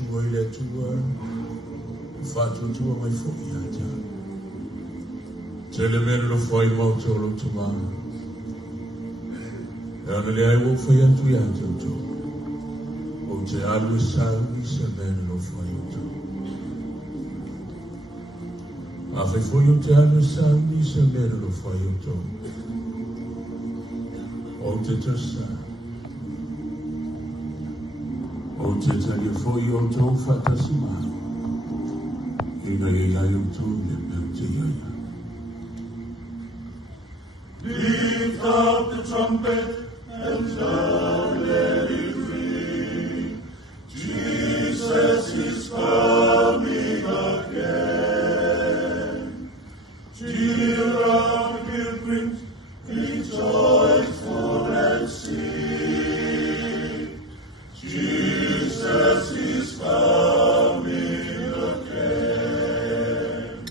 tua ile tua fatu tua mai fo'i ata tele mele lo foi mau tolo tuma e ana le ai wo foi atu ia tauto o te alu sauni se mele lo foi atu a fai foi o te alu sauni se mele lo foi atu o te tasa o te tari foi o tau fatasima ina ia o tu le meu te ia. Lift up the trumpet and sound, let it ring. Jesus is coming again. Cheer up, pilgrims, rejoice for and sing. Jesus is coming again.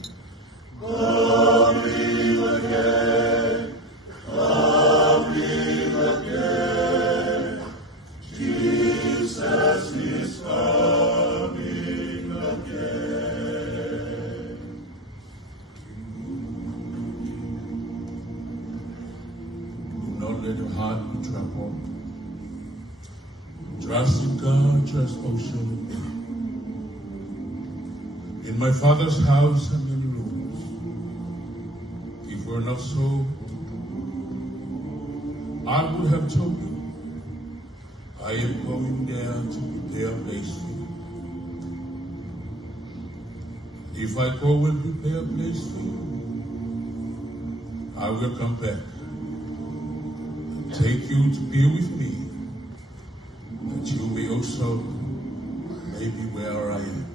Coming again. Coming again. Jesus is coming again. Do not let your heart be troubled. Trust in God, trust also in me. In my Father's house are many rooms. If it were not so, I would have told you. I am going there to prepare a place for you. If I go and prepare a place for you, I will come back and take you to be with me, that you may also may be where I am.